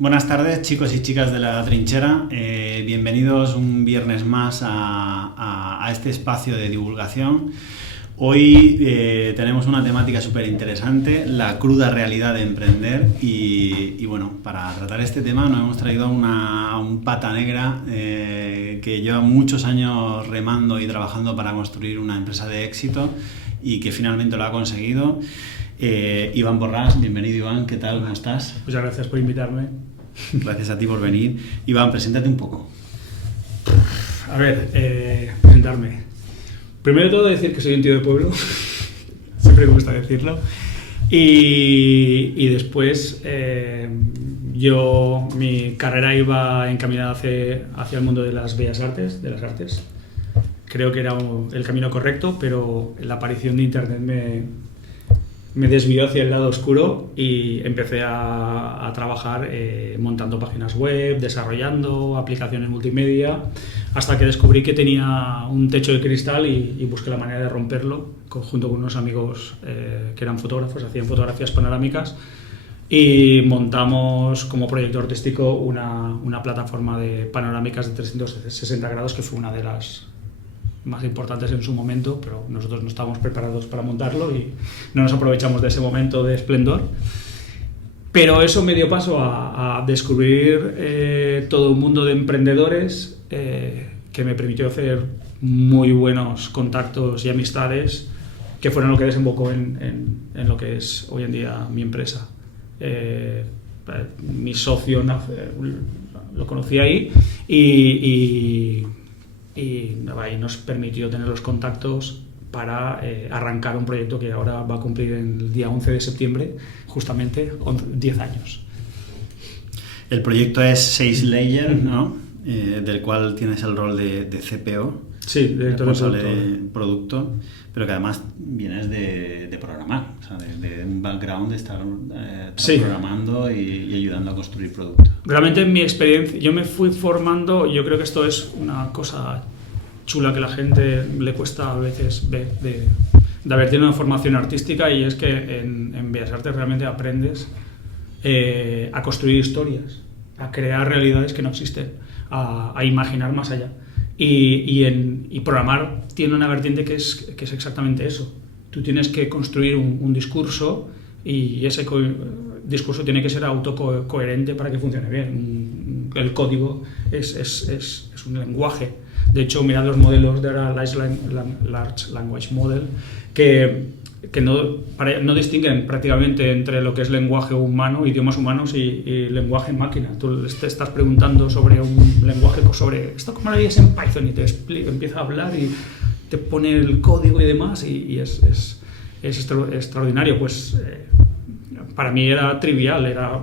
Buenas tardes, chicos y chicas de la trinchera. Bienvenidos un viernes más a este espacio de divulgación. Hoy tenemos una temática súper interesante, la cruda realidad de emprender. Y bueno, para tratar este tema nos hemos traído a un pata negra que lleva muchos años remando y trabajando para construir una empresa de éxito y que finalmente lo ha conseguido. Iván Borràs, bienvenido Iván, ¿qué tal? ¿Cómo estás? Muchas gracias por invitarme. Gracias a ti por venir. Iván, preséntate un poco. A ver, presentarme. Primero de todo decir que soy un tío de pueblo, siempre me gusta decirlo. Y después mi carrera iba encaminada hacia el mundo de las bellas artes, Creo que era el camino correcto, pero la aparición de Internet me desvió hacia el lado oscuro y empecé a trabajar montando páginas web, desarrollando aplicaciones multimedia, hasta que descubrí que tenía un techo de cristal y busqué la manera de romperlo junto con unos amigos que eran fotógrafos, hacían fotografías panorámicas, y montamos como proyecto artístico una plataforma de panorámicas de 360 grados que fue una de las más importantes en su momento, pero nosotros no estábamos preparados para montarlo y no nos aprovechamos de ese momento de esplendor. Pero eso me dio paso a descubrir todo un mundo de emprendedores que me permitió hacer muy buenos contactos y amistades, que fueron lo que desembocó en lo que es hoy en día mi empresa. Mi socio lo conocí ahí y nos permitió tener los contactos para arrancar un proyecto que ahora va a cumplir el día 11 de septiembre, justamente 10 años. El proyecto es 6 Layer, ¿no? Del cual tienes el rol de CPO, sí, director de producto, pero que además vienes de programar, o sea, de un background de estar programando y ayudando a construir producto. Realmente en mi experiencia, yo me fui formando, yo creo que esto es una cosa chula que a la gente le cuesta a veces ver de haber tenido una formación artística, y es que en Bellas Artes realmente aprendes a construir historias, a crear realidades que no existen, a imaginar más allá. Y programar tiene una vertiente que es exactamente eso. Tú tienes que construir un discurso, y ese discurso tiene que ser autocoherente para que funcione bien. El código es un lenguaje. De hecho, mirad los modelos de ahora, Large Language Model, que no distinguen prácticamente entre lo que es lenguaje humano, idiomas humanos, y lenguaje máquina. Tú te estás preguntando sobre un lenguaje, sobre esto cómo lo harías en Python, y te empieza a hablar y te pone el código y demás, y es extraordinario. Pues para mí era trivial, era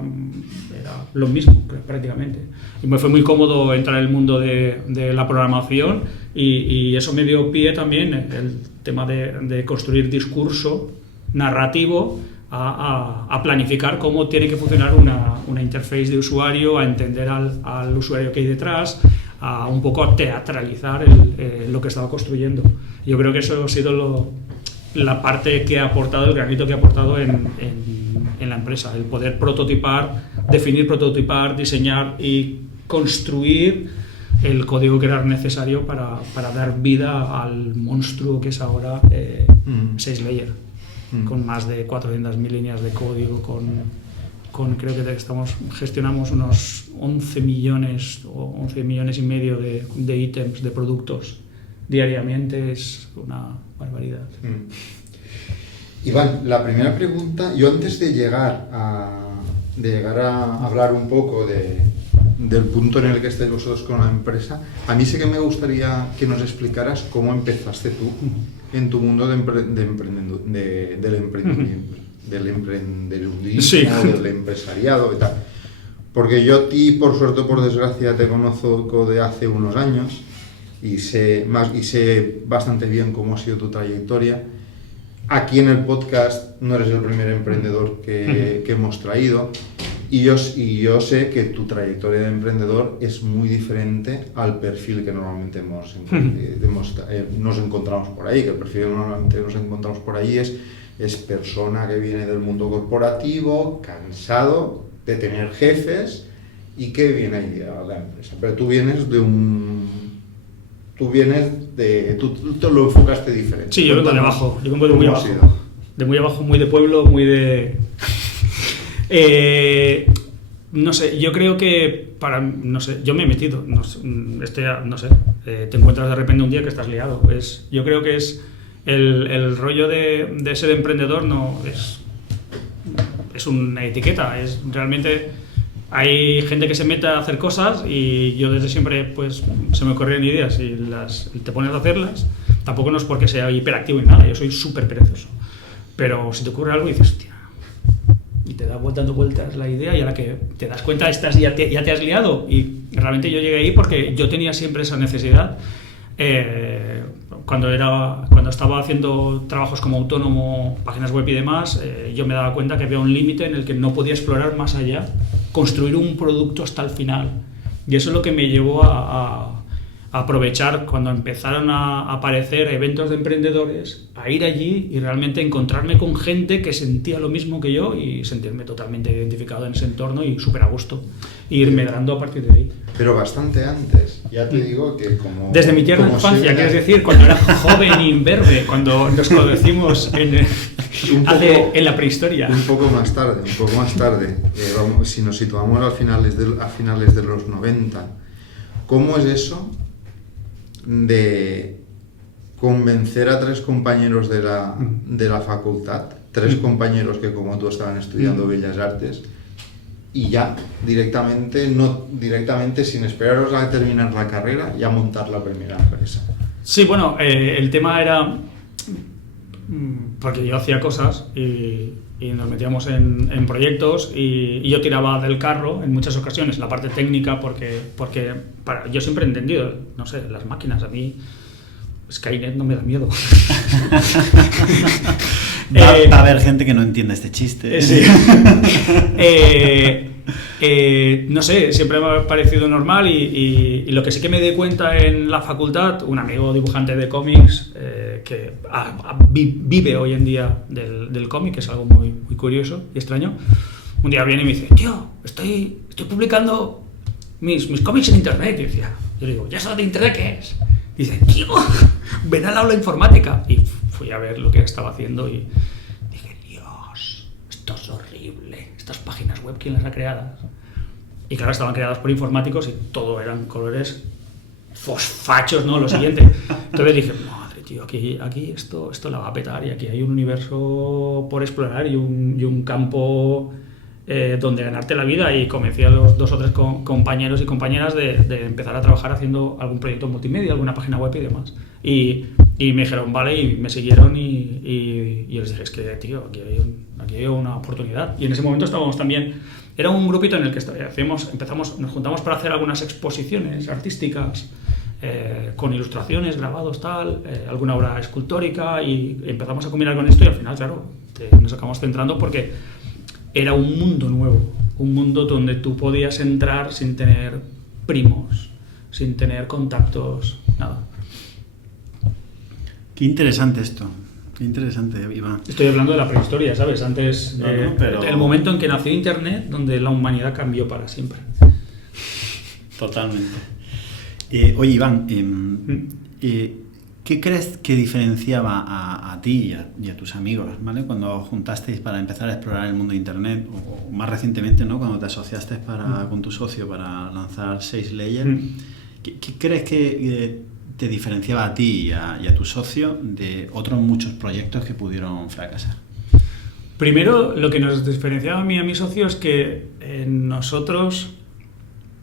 lo mismo prácticamente. Y me fue muy cómodo entrar en el mundo de la programación, y eso me dio pie también el tema de construir discurso narrativo, a planificar cómo tiene que funcionar una interface de usuario, a entender al usuario que hay detrás, a un poco a teatralizar lo que estaba construyendo. Yo creo que eso ha sido la parte que ha aportado, el granito que ha aportado en la empresa, el poder definir, prototipar, diseñar y construir el código que era necesario para dar vida al monstruo que es ahora 6 Layer, con más de 400.000 líneas de código, creo que gestionamos unos 11 millones o 11 millones y medio de ítems, de productos diariamente. Es una barbaridad. Iván, la primera pregunta, yo antes de llegar a hablar un poco del punto en el que estáis vosotros con la empresa, a mí sí que me gustaría que nos explicaras cómo empezaste tú en tu mundo del emprendedurismo, sí, del empresariado y tal. Porque yo a ti, por suerte o por desgracia, te conozco de hace unos años y sé bastante bien cómo ha sido tu trayectoria. Aquí en el podcast no eres el primer emprendedor que hemos traído, y yo sé que tu trayectoria de emprendedor es muy diferente al perfil que normalmente nos encontramos por ahí, que el perfil que normalmente nos encontramos por ahí es persona que viene del mundo corporativo, cansado de tener jefes ¿Y qué viene ahí a la empresa? Pero tú vienes tú te lo enfocaste diferente. Sí, yo vengo de abajo, yo vengo de muy abajo. De muy abajo, muy de pueblo, muy de... no sé, yo creo que no sé, yo me he metido, no sé, te encuentras de repente un día que estás liado. Yo creo que es el rollo de ser emprendedor, no es una etiqueta, es realmente... Hay gente que se mete a hacer cosas y yo desde siempre pues se me ocurrían ideas y te pones a hacerlas. Tampoco no es porque sea hiperactivo ni nada, yo soy súper perezoso. Pero si te ocurre algo y dices, hostia, y te da dando vueltas la idea y a la que te das cuenta ya te has liado. Y realmente yo llegué ahí porque yo tenía siempre esa necesidad. Cuando estaba haciendo trabajos como autónomo, páginas web y demás, yo me daba cuenta que había un límite en el que no podía explorar más allá, construir un producto hasta el final. Y eso es lo que me llevó a aprovechar cuando empezaron a aparecer eventos de emprendedores, a ir allí y realmente encontrarme con gente que sentía lo mismo que yo y sentirme totalmente identificado en ese entorno y súper a gusto, e ir medrando a partir de ahí. Pero bastante antes, ya te digo que como... Desde mi tierna infancia, quieres decir, cuando era joven y imberbe, cuando nos conocimos en la prehistoria. Un poco más tarde. Si nos situamos a finales de los 90, ¿cómo es eso de convencer a 3 compañeros de la facultad, 3 compañeros que como tú estaban estudiando Bellas Artes, y ya directamente sin esperaros a terminar la carrera, ya montar la primera empresa? Sí, bueno, el tema era porque yo hacía cosas y nos metíamos en proyectos y yo tiraba del carro en muchas ocasiones, la parte técnica, porque yo siempre he entendido, no sé, las máquinas, a mí Skynet no me da miedo. Va a haber gente que no entienda este chiste. Sí. No sé, siempre me ha parecido normal y lo que sí que me di cuenta en la facultad, un amigo dibujante de cómics que vive hoy en día del cómic, que es algo muy, muy curioso y extraño, un día viene y me dice, tío, estoy publicando mis cómics en internet. Y decía, yo le digo, ¿ya sabes de internet qué es? Y dice, tío, ven al aula de informática. Y fui a ver lo que estaba haciendo y dije, Dios, esto es horrible. Estas páginas web, ¿quién las ha creado? Y claro, estaban creadas por informáticos y todo eran colores fosfachos, ¿no? Lo siguiente. Entonces dije, madre, tío, aquí esto la va a petar y aquí hay un universo por explorar y un campo donde ganarte la vida. Y convencí a los 2 o 3 compañeros y compañeras de empezar a trabajar haciendo algún proyecto multimedia, alguna página web y demás. Y me dijeron, vale, y me siguieron y yo les dije, es que, tío, aquí hay una oportunidad. Y en ese momento estábamos también, era un grupito en el que nos juntamos para hacer algunas exposiciones artísticas con ilustraciones, grabados, alguna obra escultórica, y empezamos a combinar con esto y al final, claro, nos acabamos centrando porque era un mundo nuevo, un mundo donde tú podías entrar sin tener primos, sin tener contactos, nada. Qué interesante esto. Qué interesante, Iván. Estoy hablando de la prehistoria, ¿sabes? Antes, pero... el momento en que nació Internet, donde la humanidad cambió para siempre. Totalmente. Oye, Iván, ¿qué crees que diferenciaba a ti y a tus amigos, ¿vale? Cuando juntasteis para empezar a explorar el mundo de Internet, o más recientemente, ¿no? Cuando te asociaste con tu socio para lanzar 6Layer, ¿qué crees que te diferenciaba a ti y a tu socio de otros muchos proyectos que pudieron fracasar? Primero, lo que nos diferenciaba a mí y a mi socio es que nosotros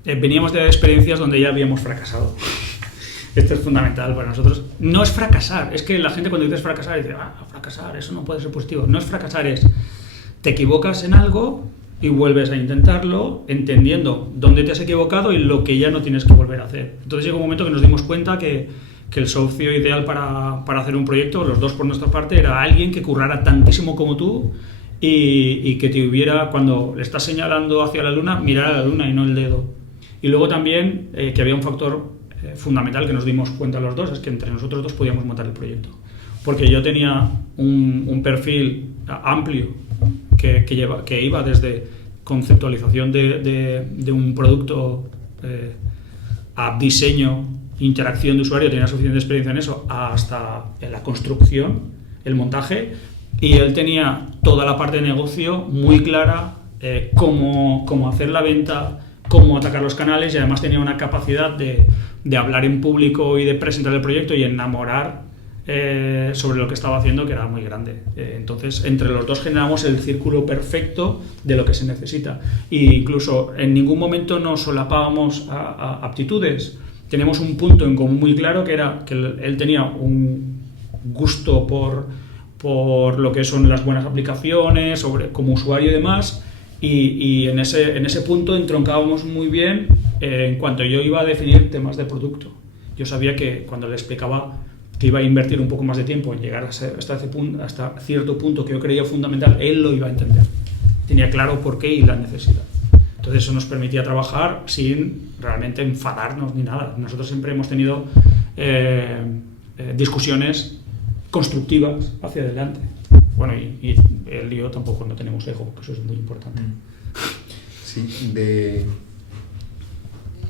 veníamos de experiencias donde ya habíamos fracasado. Esto es fundamental para nosotros. No es fracasar, es que la gente cuando dices fracasar dice, fracasar, eso no puede ser positivo. No es fracasar, es te equivocas en algo y vuelves a intentarlo entendiendo dónde te has equivocado y lo que ya no tienes que volver a hacer. Entonces llegó un momento que nos dimos cuenta que el socio ideal para hacer un proyecto, los 2 por nuestra parte, era alguien que currara tantísimo como tú y que te hubiera, cuando le estás señalando hacia la luna, mirar a la luna y no el dedo. Y luego también que había un factor fundamental que nos dimos cuenta los 2, es que entre nosotros 2 podíamos montar el proyecto. Porque yo tenía un perfil amplio que iba desde conceptualización de un producto a diseño, interacción de usuario, tenía suficiente experiencia en eso, hasta la construcción, el montaje, y él tenía toda la parte de negocio muy clara, cómo hacer la venta, cómo atacar los canales, y además tenía una capacidad de hablar en público y de presentar el proyecto y enamorar sobre lo que estaba haciendo, que era muy grande. Entonces, entre los dos generamos el círculo perfecto de lo que se necesita. E incluso en ningún momento nos solapábamos a aptitudes. Tenemos un punto en común muy claro, que era que él tenía un gusto por lo que son las buenas aplicaciones, como usuario y demás, y en ese punto entroncábamos muy bien en cuanto yo iba a definir temas de producto. Yo sabía que cuando le explicaba que iba a invertir un poco más de tiempo en llegar hasta cierto punto que yo creía fundamental, él lo iba a entender. Tenía claro por qué y la necesidad. Entonces eso nos permitía trabajar sin realmente enfadarnos ni nada. Nosotros siempre hemos tenido discusiones constructivas hacia adelante. Bueno, y él y yo tampoco no tenemos ego, que eso es muy importante. Sí,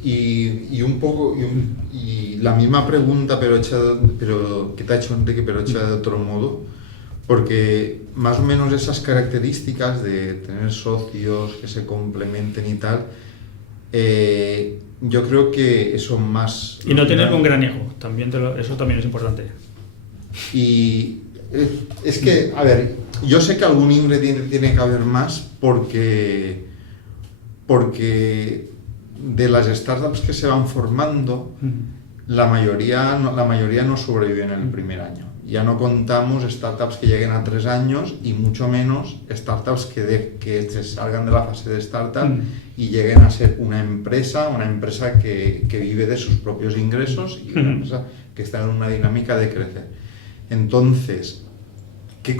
y un poco y la misma pregunta pero que te ha hecho Enrique, pero hecha de otro modo, porque más o menos esas características de tener socios que se complementen y tal, yo creo que eso más... Y no tener un gran ego, eso también es importante. Y es que, a ver, yo sé que algún ingrediente tiene que haber más porque de las startups que se van formando, la mayoría no sobreviven en el primer año. Ya no contamos startups que lleguen a 3 años y mucho menos startups que se salgan de la fase de startup y lleguen a ser una empresa que vive de sus propios ingresos y una empresa que está en una dinámica de crecer. Entonces, ¿qué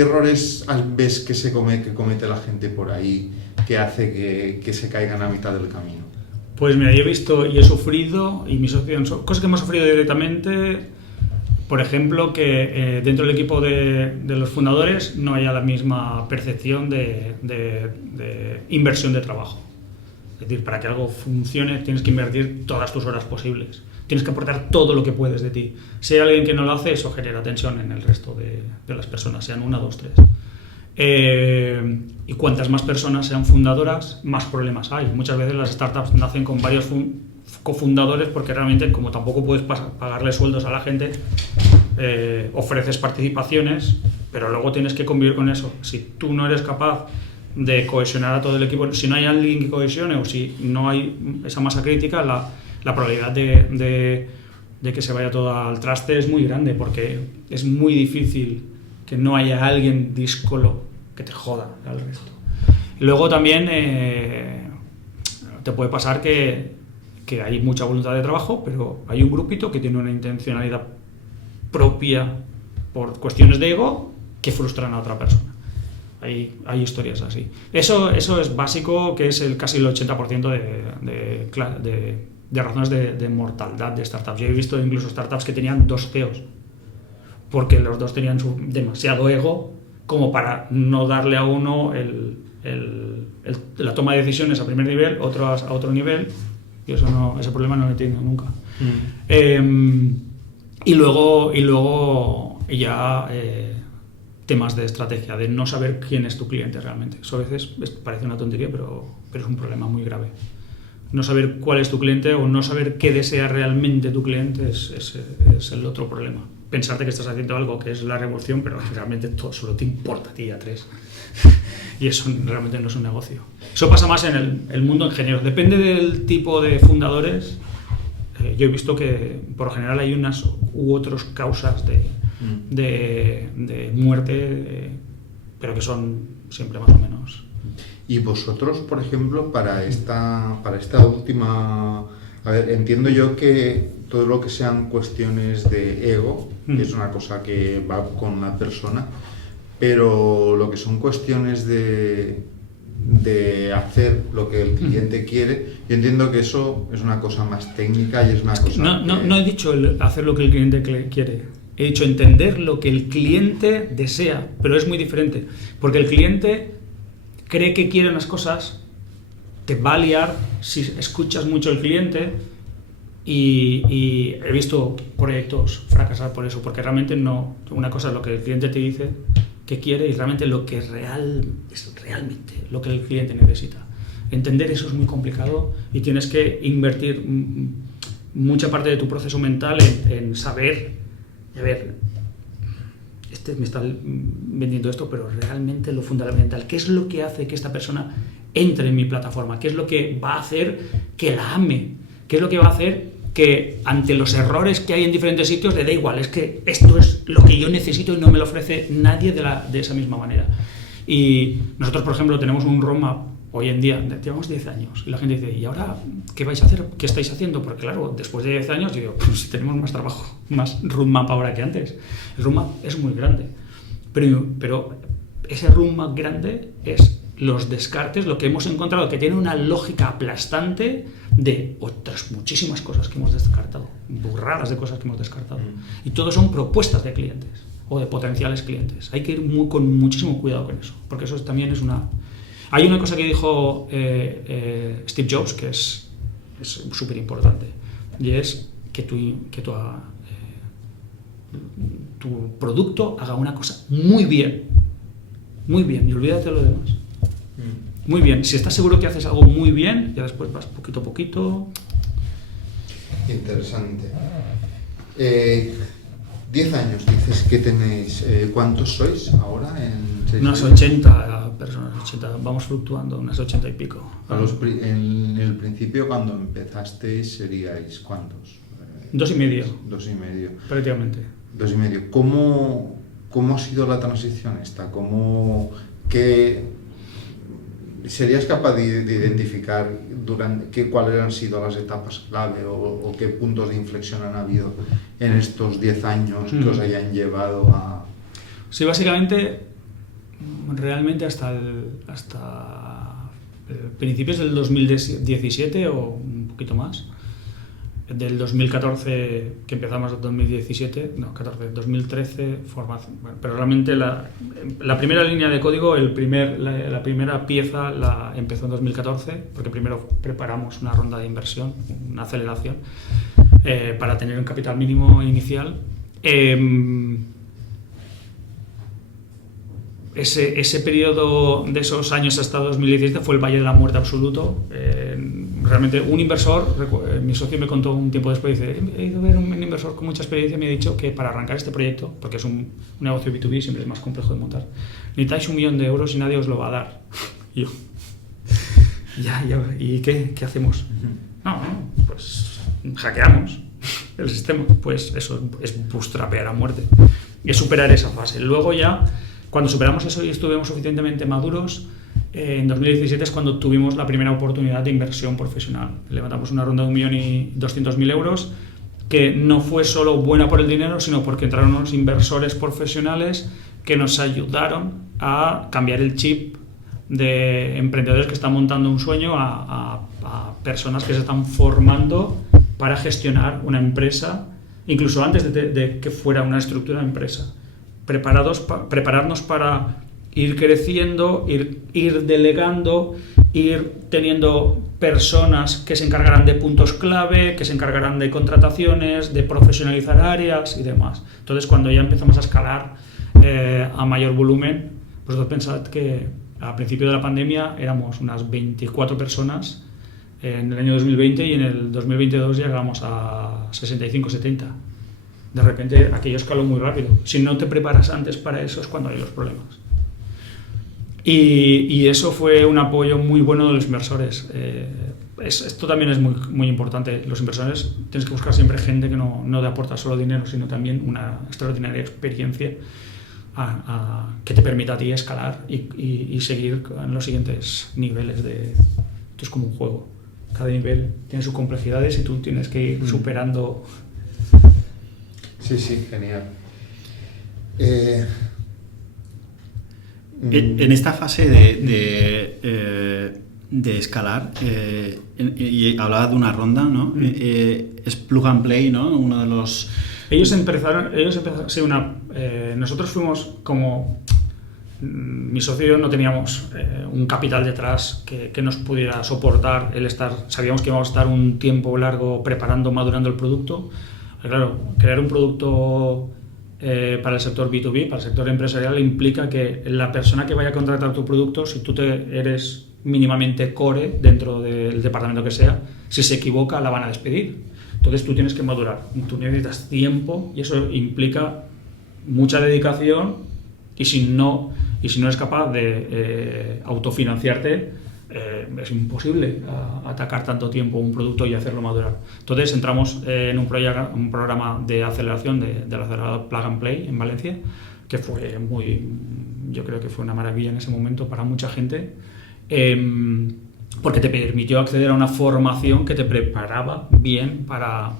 errores ves que comete la gente por ahí que hace que se caigan a mitad del camino? Pues mira, yo he visto y he sufrido, y mis socios, cosas que hemos sufrido directamente, por ejemplo, que dentro del equipo de los fundadores no haya la misma percepción de inversión de trabajo. Es decir, para que algo funcione tienes que invertir todas tus horas posibles. Tienes que aportar todo lo que puedes de ti. Si hay alguien que no lo hace, eso genera tensión en el resto de las personas, sean 1, 2, 3. Y cuantas más personas sean fundadoras, más problemas hay. Muchas veces las startups nacen con varios cofundadores porque realmente, como tampoco puedes pagarle sueldos a la gente, ofreces participaciones, pero luego tienes que convivir con eso. Si tú no eres capaz de cohesionar a todo el equipo, si no hay alguien que cohesione o si no hay esa masa crítica, la probabilidad de que se vaya todo al traste es muy grande, porque es muy difícil que no haya alguien díscolo que te joda al resto. Y luego también te puede pasar que hay mucha voluntad de trabajo, pero hay un grupito que tiene una intencionalidad propia por cuestiones de ego que frustran a otra persona. Hay historias así. Eso es básico, que es casi el 80% de razones de mortalidad de startups. Yo he visto incluso startups que tenían 2 CEOs, porque los dos tenían demasiado ego como para no darle a uno la toma de decisiones a primer nivel, otro a otro nivel, y ese problema no lo he tenido nunca. Y luego ya temas de estrategia, de no saber quién es tu cliente realmente. Eso a veces parece una tontería, pero es un problema muy grave. No saber cuál es tu cliente o no saber qué desea realmente tu cliente es el otro problema. Pensarte que estás haciendo algo que es la revolución, pero realmente todo solo te importa a ti y a 3. Y eso realmente no es un negocio. Eso pasa más en el mundo en general. Depende del tipo de fundadores. Yo he visto que por lo general hay unas u otras causas de muerte, pero que son siempre más o menos. Y vosotros, por ejemplo, para esta última... A ver, entiendo yo que todo lo que sean cuestiones de ego es una cosa que va con la persona, pero lo que son cuestiones de hacer lo que el cliente quiere, yo entiendo que eso es una cosa más técnica y es una cosa... No he dicho hacer lo que el cliente quiere. He dicho entender lo que el cliente desea, pero es muy diferente, porque el cliente cree que quieren las cosas, te va a liar si escuchas mucho al cliente, y he visto proyectos fracasar por eso, porque realmente no, una cosa es lo que el cliente te dice que quiere y realmente lo que es realmente lo que el cliente necesita. Entender eso es muy complicado y tienes que invertir mucha parte de tu proceso mental en saber, a ver, me está vendiendo esto, pero realmente lo fundamental, ¿qué es lo que hace que esta persona entre en mi plataforma? ¿Qué es lo que va a hacer que la ame? ¿Qué es lo que va a hacer que ante los errores que hay en diferentes sitios le da igual? Es que esto es lo que yo necesito y no me lo ofrece nadie de esa misma manera. Y nosotros, por ejemplo, tenemos un roadmap hoy en día, llevamos 10 años, y la gente dice, ¿y ahora qué vais a hacer? ¿Qué estáis haciendo? Porque claro, después de 10 años, yo digo, pues si tenemos más trabajo, más roadmap ahora que antes. El roadmap es muy grande, pero ese roadmap grande es los descartes, lo que hemos encontrado, que tiene una lógica aplastante de otras muchísimas cosas que hemos descartado, burradas de cosas que hemos descartado. Y todo son propuestas de clientes o de potenciales clientes. Hay que ir con muchísimo cuidado con eso, porque eso también es una... Hay una cosa que dijo Steve Jobs que es súper importante, y es que tu producto haga una cosa muy bien, y olvídate de lo demás. Muy bien, si estás seguro que haces algo muy bien, ya después vas poquito a poquito. Interesante. 10 años dices que tenéis. ¿Cuántos sois ahora? Unas 80 personas, 80, vamos fluctuando, unas 80 y pico. En el principio, cuando empezasteis, seríais ¿cuántos? 2,5. 2,5. Prácticamente. 2,5. ¿Cómo ha sido la transición esta? ¿Serías capaz de identificar cuáles han sido las etapas clave o qué puntos de inflexión han habido en estos 10 años que os hayan llevado a...? Sí, básicamente, realmente hasta principios del 2017 o un poquito más, del 2014, que empezamos en 2017, 2013, formación. Bueno, pero realmente la primera línea de código, la primera pieza la empezó en 2014, porque primero preparamos una ronda de inversión, una aceleración, para tener un capital mínimo inicial. Ese periodo de esos años hasta 2017 fue el valle de la muerte absoluto. Realmente un inversor, mi socio me contó un tiempo después, dice, he ido a ver un inversor con mucha experiencia y me ha dicho que para arrancar este proyecto, porque es un negocio B2B, siempre es más complejo de montar, necesitáis 1 millón de euros y nadie os lo va a dar. Y yo, ya, ¿y qué hacemos? No, pues hackeamos el sistema. Pues eso es bootstrapear a muerte, es superar esa fase. Luego ya, cuando superamos eso y estuvimos suficientemente maduros, en 2017 es cuando tuvimos la primera oportunidad de inversión profesional. Levantamos una ronda de 1.200.000 euros, que no fue solo buena por el dinero, sino porque entraron unos inversores profesionales que nos ayudaron a cambiar el chip de emprendedores que están montando un sueño a personas que se están formando para gestionar una empresa, incluso antes de que fuera una estructura de empresa. Prepararnos para ir creciendo, ir delegando, ir teniendo personas que se encargarán de puntos clave, que se encargarán de contrataciones, de profesionalizar áreas y demás. Entonces, cuando ya empezamos a escalar a mayor volumen, vosotros pensad que al principio de la pandemia éramos unas 24 personas en el año 2020 y en el 2022 llegamos a 65-70. De repente aquello escaló muy rápido. Si no te preparas antes para eso es cuando hay los problemas. Y eso fue un apoyo muy bueno de los inversores. Esto también es muy, muy importante. Los inversores tienes que buscar siempre gente que no te aporta solo dinero, sino también una extraordinaria experiencia que te permita a ti escalar y seguir en los siguientes niveles. Esto es como un juego. Cada nivel tiene sus complejidades y tú tienes que ir superando. Sí, genial. En esta fase de escalar, y hablaba de una ronda, ¿no? Es plug and play, ¿no? Uno de los... Ellos empezaron sí, nosotros fuimos como mi socio y yo no teníamos un capital detrás que nos pudiera soportar sabíamos que íbamos a estar un tiempo largo preparando, madurando el producto. Claro, crear un producto para el sector B2B, para el sector empresarial, implica que la persona que vaya a contratar tu producto, si tú eres mínimamente core dentro del departamento que sea, si se equivoca la van a despedir. Entonces tú tienes que madurar, tú necesitas tiempo y eso implica mucha dedicación y si no eres capaz de autofinanciarte, es imposible atacar tanto tiempo un producto y hacerlo madurar. Entonces entramos en un programa de aceleración del acelerador Plug and Play en Valencia, que yo creo que fue una maravilla en ese momento para mucha gente, porque te permitió acceder a una formación que te preparaba bien para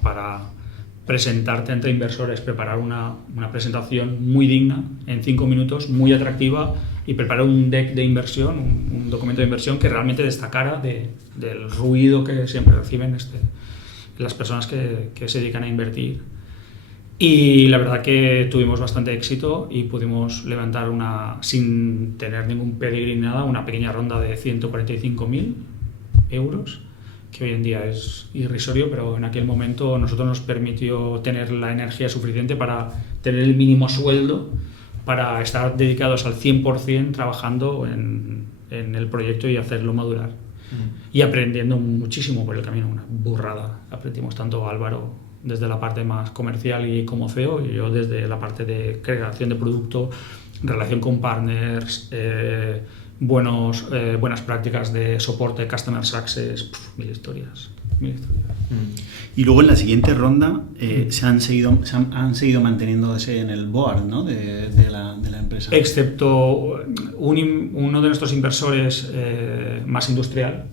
presentarte ante inversores, preparar una presentación muy digna, en 5 minutos, muy atractiva, y preparar un deck de inversión, un documento de inversión que realmente destacara del ruido que siempre reciben las personas que se dedican a invertir. Y la verdad que tuvimos bastante éxito y pudimos levantar sin tener ningún pedigrí ni nada, una pequeña ronda de 145.000 euros, que hoy en día es irrisorio, pero en aquel momento nosotros nos permitió tener la energía suficiente para tener el mínimo sueldo para estar dedicados al 100% trabajando en el proyecto y hacerlo madurar. Y aprendiendo muchísimo por el camino, una burrada. Aprendimos tanto Álvaro desde la parte más comercial y como CEO, y yo desde la parte de creación de producto, relación con partners, buenas prácticas de soporte, customer success, mil historias. Y luego en la siguiente ronda se han seguido manteniéndose en el board, ¿no? de la empresa. Excepto uno de nuestros inversores más industrial,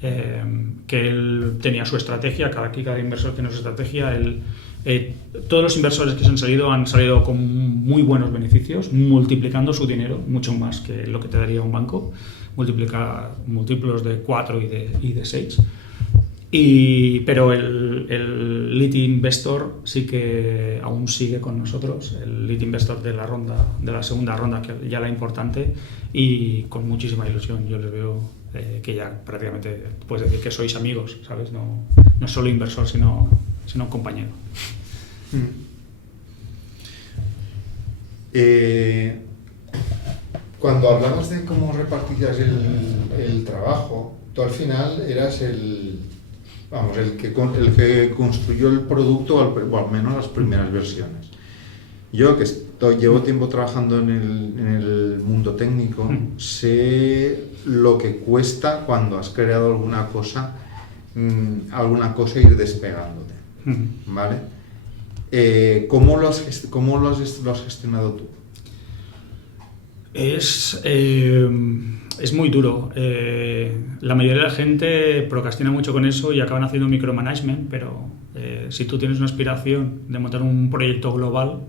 que él tenía su estrategia, cada inversor tiene su estrategia. Todos los inversores que se han salido con muy buenos beneficios, multiplicando su dinero, mucho más que lo que te daría un banco, múltiplos de 4 y de 6. Pero el lead investor sí que aún sigue con nosotros, el lead investor de la segunda ronda, que ya la importante, y con muchísima ilusión. Yo les veo que ya prácticamente puedes decir que sois amigos, ¿sabes? No solo inversor, sino compañero. Cuando hablabas de cómo repartías el trabajo, tú al final eras el que construyó el producto, o al menos las primeras versiones. Yo, que llevo tiempo trabajando en el mundo técnico, sé lo que cuesta cuando has creado alguna cosa ir despegándote, ¿vale? ¿Cómo lo has gestionado tú? Es muy duro. La mayoría de la gente procrastina mucho con eso y acaban haciendo micromanagement, pero si tú tienes una aspiración de montar un proyecto global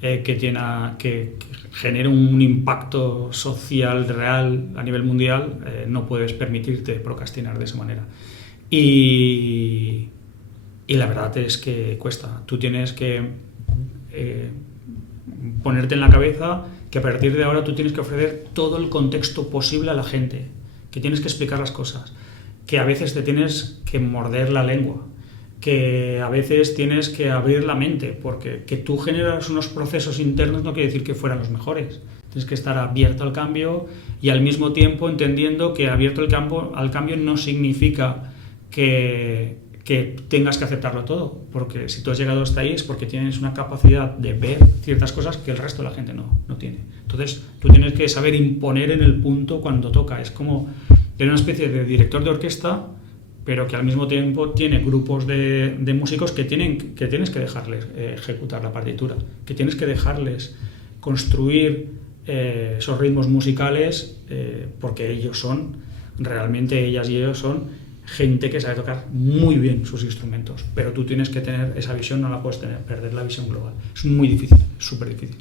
que genere un impacto social real a nivel mundial, no puedes permitirte procrastinar de esa manera. Y la verdad es que cuesta. Tú tienes que ponerte en la cabeza que a partir de ahora tú tienes que ofrecer todo el contexto posible a la gente, que tienes que explicar las cosas, que a veces te tienes que morder la lengua, que a veces tienes que abrir la mente, porque que tú generas unos procesos internos no quiere decir que fueran los mejores. Tienes que estar abierto al cambio y al mismo tiempo entendiendo que abierto al cambio no significa que tengas que aceptarlo todo, porque si tú has llegado hasta ahí es porque tienes una capacidad de ver ciertas cosas que el resto de la gente no tiene. Entonces tú tienes que saber imponer en el punto cuando toca. Es como tener una especie de director de orquesta, pero que al mismo tiempo tiene grupos de músicos que tienes que dejarles ejecutar la partitura, que tienes que dejarles construir esos ritmos musicales, porque ellas y ellos son gente que sabe tocar muy bien sus instrumentos, pero tú tienes que tener esa visión, no la puedes perder la visión global. Es muy difícil, es súper difícil.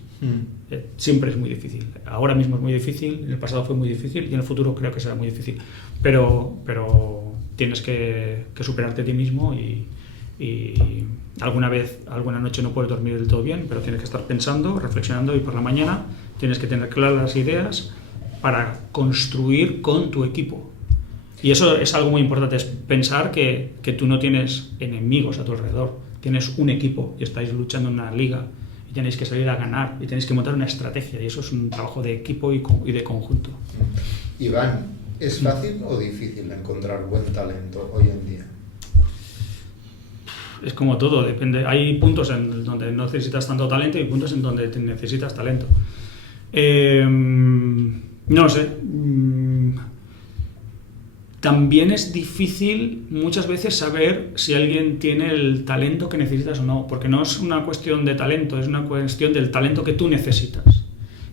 Siempre es muy difícil. Ahora mismo es muy difícil, en el pasado fue muy difícil y en el futuro creo que será muy difícil. Pero tienes que superarte a ti mismo y alguna noche no puedes dormir del todo bien, pero tienes que estar pensando, reflexionando y por la mañana Tienes que tener claras las ideas para construir con tu equipo. Y eso es algo muy importante, es pensar que tú no tienes enemigos a tu alrededor, tienes un equipo y estáis luchando en una liga y tenéis que salir a ganar y tenéis que montar una estrategia, y eso es un trabajo de equipo y de conjunto. Iván, ¿es fácil o difícil encontrar buen talento hoy en día? Es como todo, depende. Hay puntos en donde no necesitas tanto talento y puntos en donde necesitas talento. No sé. También es difícil muchas veces saber si alguien tiene el talento que necesitas o no, porque no es una cuestión de talento, es una cuestión del talento que tú necesitas.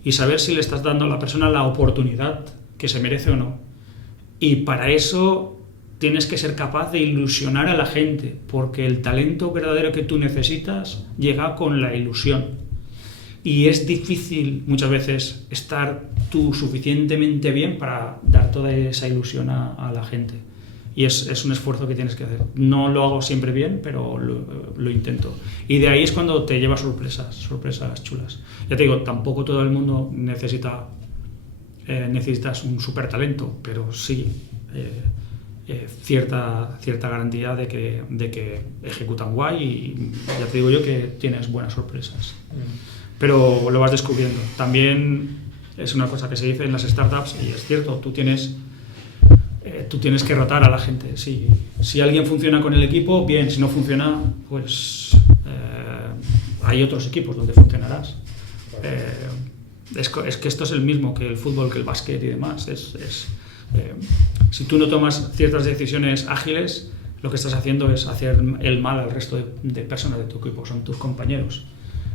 Y saber si le estás dando a la persona la oportunidad que se merece o no. Y para eso tienes que ser capaz de ilusionar a la gente, porque el talento verdadero que tú necesitas llega con la ilusión. Y es difícil muchas veces estar tú suficientemente bien para dar toda esa ilusión a la gente. Y es un esfuerzo que tienes que hacer. No lo hago siempre bien, pero lo intento. Y de ahí es cuando te llevas sorpresas chulas. Ya te digo, tampoco todo el mundo necesitas un súper talento, pero sí cierta garantía de que ejecutan guay, y ya te digo yo que tienes buenas sorpresas. Pero lo vas descubriendo. También es una cosa que se dice en las startups, y es cierto, tú tienes que rotar a la gente. Si alguien funciona con el equipo, bien; si no funciona, pues hay otros equipos donde funcionarás. Es que esto es el mismo que el fútbol, que el básquet y demás. Si tú no tomas ciertas decisiones ágiles, lo que estás haciendo es hacer el mal al resto de personas de tu equipo, son tus compañeros.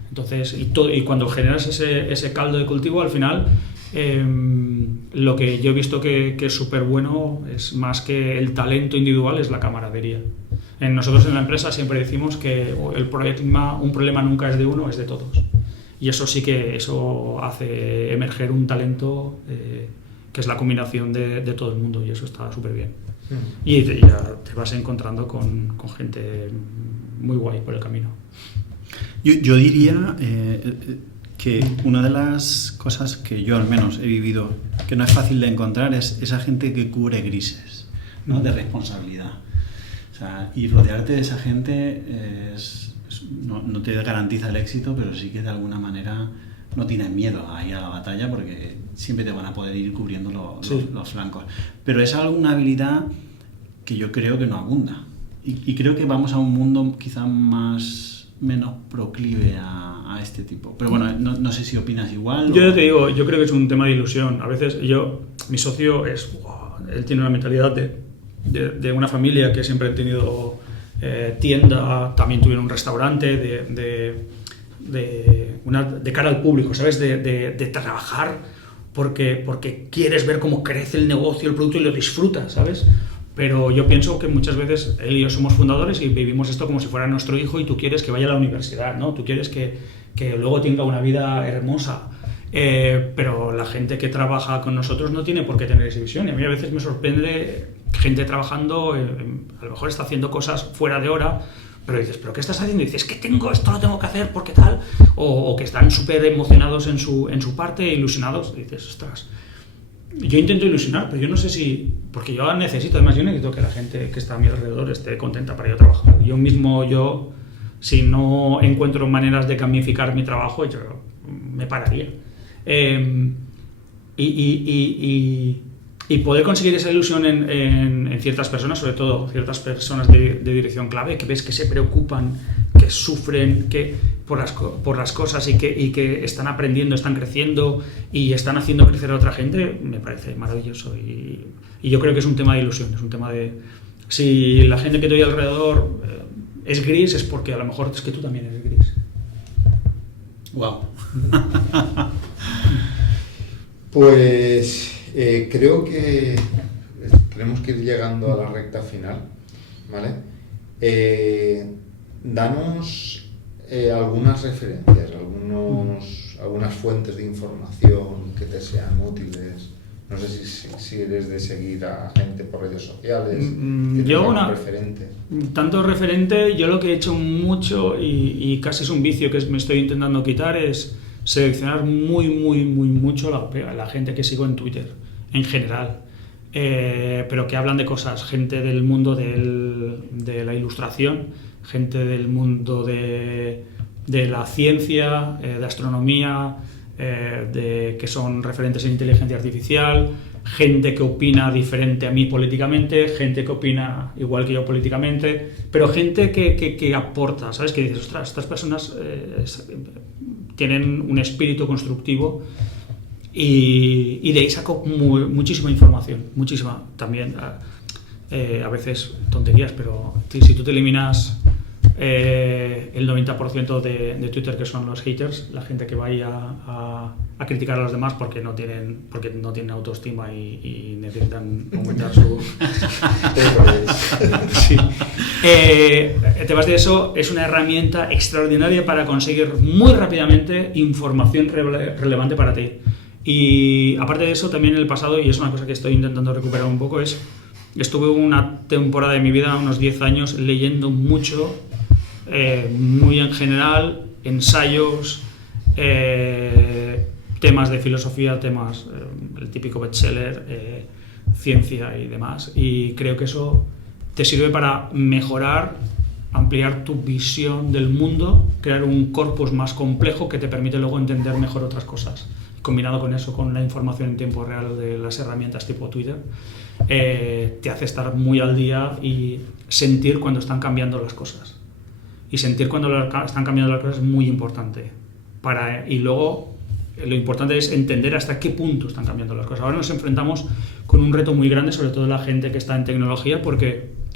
Entonces, y cuando generas ese caldo de cultivo, al final, lo que yo he visto que es súper bueno, es más que el talento individual, es la camaradería. Nosotros en la empresa siempre decimos que un problema nunca es de uno, es de todos. Y eso sí que hace emerger un talento que es la combinación de todo el mundo, y eso está súper bien. Y ya te vas encontrando con gente muy guay por el camino. Yo diría que una de las cosas que yo al menos he vivido que no es fácil de encontrar es esa gente que cubre grises, ¿no? De responsabilidad. O sea, y rodearte de esa gente no te garantiza el éxito, pero sí que de alguna manera no tienes miedo a ir a la batalla, porque siempre te van a poder ir cubriendo los flancos. Pero es alguna habilidad que yo creo que no abunda. Y creo que vamos a un mundo quizá menos proclive a este tipo. Pero bueno, no sé si opinas igual. Yo te digo, yo creo que es un tema de ilusión. A veces mi socio él tiene una mentalidad de una familia que siempre ha tenido tienda, también tuvieron un restaurante, de cara al público, ¿sabes? De trabajar porque quieres ver cómo crece el negocio, el producto, y lo disfrutas, ¿sabes? Pero yo pienso que muchas veces él y yo somos fundadores y vivimos esto como si fuera nuestro hijo, y tú quieres que vaya a la universidad, ¿no? Tú quieres que luego tenga una vida hermosa. Pero la gente que trabaja con nosotros no tiene por qué tener esa visión. Y a mí a veces me sorprende gente trabajando, a lo mejor está haciendo cosas fuera de hora, pero dices, ¿pero qué estás haciendo? Y dices, es que esto lo tengo que hacer porque tal. O que están súper emocionados en su parte, ilusionados. Y dices, ostras, yo intento ilusionar, pero yo no sé si... Porque yo necesito que la gente que está a mi alrededor esté contenta para yo trabajar. Yo, si no encuentro maneras de gamificar mi trabajo, yo me pararía. Y poder conseguir esa ilusión en ciertas personas, sobre todo ciertas personas de dirección clave, que ves que se preocupan, que sufren por las cosas y que están aprendiendo, están creciendo y están haciendo crecer a otra gente, me parece maravilloso. Y yo creo que es un tema de ilusión, es un tema de... Si la gente que te oye alrededor es gris, es porque a lo mejor es que tú también eres gris. Wow. Pues creo que tenemos que ir llegando a la recta final, ¿vale? Danos algunas referencias, algunas fuentes de información que te sean útiles. No sé si eres de seguir a gente por redes sociales. Yo referente. Tanto referente, yo lo que he hecho mucho y casi es un vicio que me estoy intentando quitar es seleccionar mucho la gente que sigo en Twitter, en general. Pero que hablan de cosas, gente del mundo de la ilustración, gente del mundo de la ciencia, de astronomía, que son referentes en inteligencia artificial, gente que opina diferente a mí políticamente, gente que opina igual que yo políticamente, pero gente que aporta, ¿sabes? Que dices, ostras, estas personas tienen un espíritu constructivo y de ahí saco muchísima información, muchísima. También a veces tonterías, pero si tú te eliminas el 90% de Twitter, que son los haters, la gente que vaya a criticar a los demás porque no tienen autoestima y necesitan aumentar su... Sí. Te vas de eso, es una herramienta extraordinaria para conseguir muy rápidamente información relevante para ti. Y aparte de eso, también en el pasado, y es una cosa que estoy intentando recuperar un poco, estuve una temporada de mi vida, unos 10 años, leyendo mucho, muy en general, ensayos, temas de filosofía, temas, el típico bestseller, ciencia y demás. Y creo que eso te sirve para mejorar, ampliar tu visión del mundo, crear un corpus más complejo que te permite luego entender mejor otras cosas. Combinado con eso, con la información en tiempo real de las herramientas tipo Twitter, te hace estar muy al día y sentir cuando están cambiando las cosas. Y sentir cuando están cambiando las cosas es muy importante. Y luego lo importante es entender hasta qué punto están cambiando las cosas. Ahora nos enfrentamos con un reto muy grande, sobre todo la gente que está en tecnología,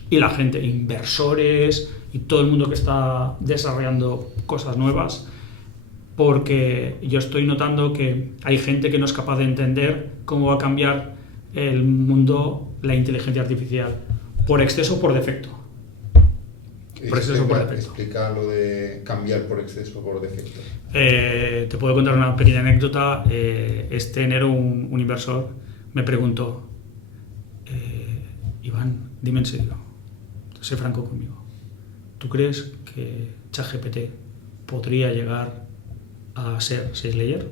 y la gente, inversores y todo el mundo que está desarrollando cosas nuevas, porque yo estoy notando que hay gente que no es capaz de entender cómo va a cambiar el mundo la inteligencia artificial, por exceso o por defecto. Explica lo de cambiar por exceso o por defecto. Te puedo contar una pequeña anécdota. Este enero un inversor me preguntó, Iván, dime en serio, sé franco conmigo, ¿tú crees que ChatGPT podría llegar a ser 6-layer?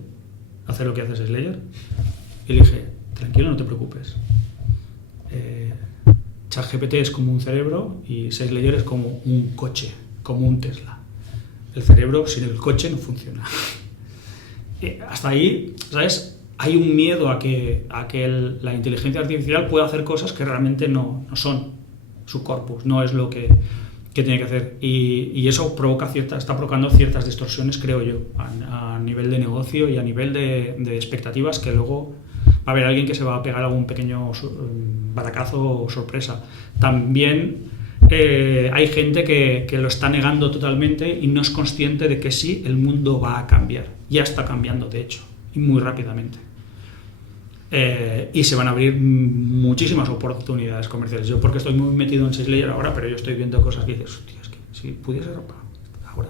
¿Hacer lo que hace 6-layer? Y le dije, tranquilo, no te preocupes. ChatGPT es como un cerebro y 6-layer es como un coche, como un Tesla. El cerebro sin el coche no funciona. Hasta ahí, ¿sabes? Hay un miedo a que la inteligencia artificial pueda hacer cosas que realmente no son su corpus, no es lo que tiene que hacer. Y eso está provocando ciertas distorsiones, creo yo, a nivel de negocio y a nivel de expectativas, que luego va a haber alguien que se va a pegar algún pequeño batacazo o sorpresa. También hay gente que lo está negando totalmente y no es consciente de que sí, el mundo va a cambiar. Ya está cambiando, de hecho, y muy rápidamente. Y se van a abrir muchísimas oportunidades comerciales. Yo porque estoy muy metido en 6-layer ahora, pero yo estoy viendo cosas que dices, hostia, es que si pudiese ahora,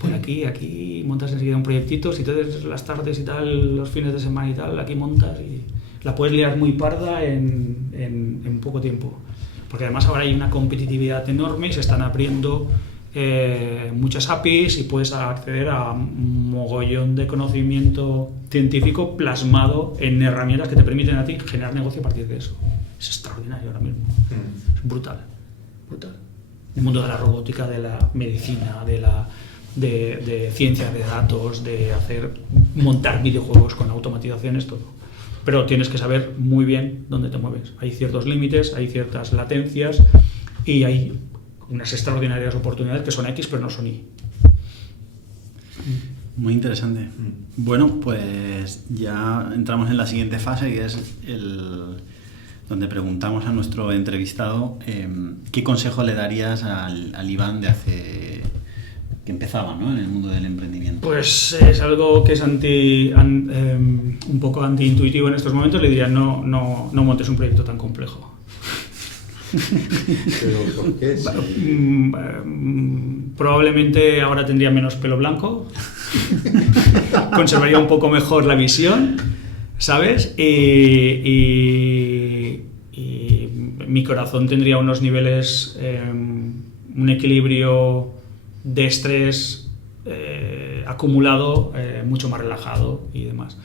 por aquí montas enseguida un proyectito, si te des las tardes y tal, los fines de semana y tal, aquí montas y la puedes liar muy parda en poco tiempo. Porque además ahora hay una competitividad enorme y se están abriendo muchas APIs y puedes acceder a un mogollón de conocimiento científico plasmado en herramientas que te permiten a ti generar negocio a partir de eso. Es extraordinario ahora mismo. Es brutal. El mundo de la robótica, de la medicina, de ciencia de datos, de montar videojuegos con automatizaciones, todo. Pero tienes que saber muy bien dónde te mueves. Hay ciertos límites, hay ciertas latencias y hay unas extraordinarias oportunidades que son X pero no son Y. Muy interesante. Bueno, pues ya entramos en la siguiente fase, que es donde preguntamos a nuestro entrevistado qué consejo le darías al Iván que empezaba, ¿no?, en el mundo del emprendimiento. Pues es algo que es un poco antiintuitivo en estos momentos. Le diría, no montes un proyecto tan complejo. ¿Pero por qué? Probablemente ahora tendría menos pelo blanco, conservaría un poco mejor la visión, ¿sabes? Y mi corazón tendría unos niveles, un equilibrio de estrés acumulado, mucho más relajado y demás.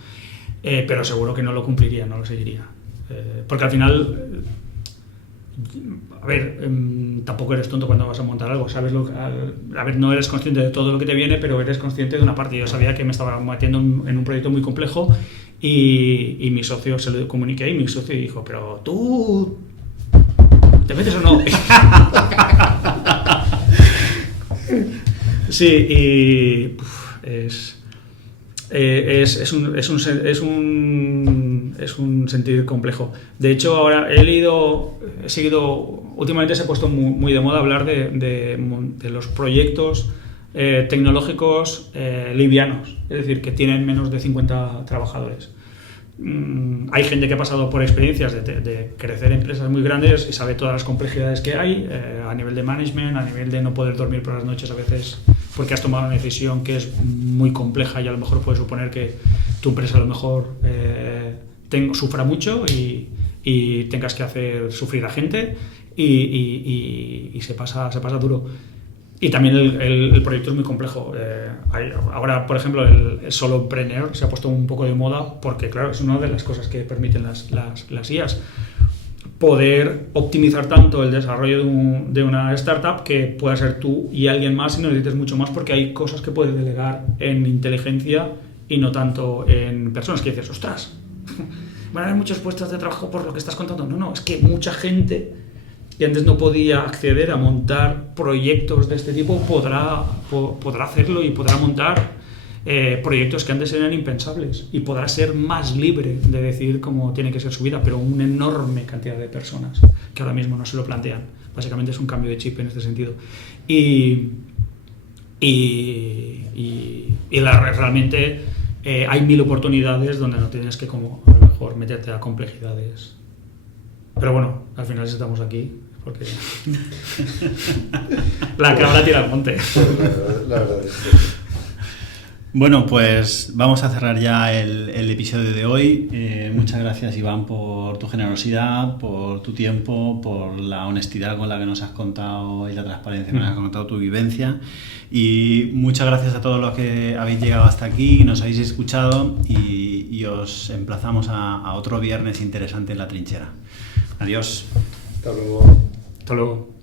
Pero seguro que no lo cumpliría, no lo seguiría. Porque al final, a ver, tampoco eres tonto cuando vas a montar algo, sabes a ver, no eres consciente de todo lo que te viene, pero eres consciente de una parte. Yo sabía que me estaba metiendo en un proyecto muy complejo y mi socio, se lo comuniqué y mi socio dijo, pero tú, ¿te metes o no? Sí, y es un sentir complejo. De hecho, ahora he seguido, últimamente se ha puesto muy de moda hablar de los proyectos tecnológicos livianos, es decir, que tienen menos de 50 trabajadores. Hay gente que ha pasado por experiencias de crecer empresas muy grandes y sabe todas las complejidades que hay a nivel de management, a nivel de no poder dormir por las noches a veces porque has tomado una decisión que es muy compleja y a lo mejor puede suponer que tu empresa a lo mejor sufra mucho y tengas que hacer sufrir a gente y se pasa duro. Y también el proyecto es muy complejo. Ahora, por ejemplo, el solopreneur se ha puesto un poco de moda porque, claro, es una de las cosas que permiten las IAs. Poder optimizar tanto el desarrollo de una startup que pueda ser tú y alguien más y no necesites mucho más porque hay cosas que puedes delegar en inteligencia y no tanto en personas que dices, ostras, van a haber muchos puestos de trabajo por lo que estás contando. No, es que mucha gente que antes no podía acceder a montar proyectos de este tipo podrá hacerlo y podrá montar proyectos que antes eran impensables y podrá ser más libre de decidir cómo tiene que ser su vida, pero una enorme cantidad de personas que ahora mismo no se lo plantean. Básicamente es un cambio de chip en este sentido. Realmente hay 1000 oportunidades donde no tienes que como a lo mejor meterte a complejidades. Pero bueno, al final estamos aquí porque la cabra tira al monte. La verdad es que... Bueno, pues vamos a cerrar ya el episodio de hoy. Muchas gracias, Iván, por tu generosidad, por tu tiempo, por la honestidad con la que nos has contado y la transparencia con la que has contado tu vivencia. Y muchas gracias a todos los que habéis llegado hasta aquí, nos habéis escuchado y os emplazamos a otro viernes interesante en la trinchera. Adiós. Hasta luego. Hasta luego.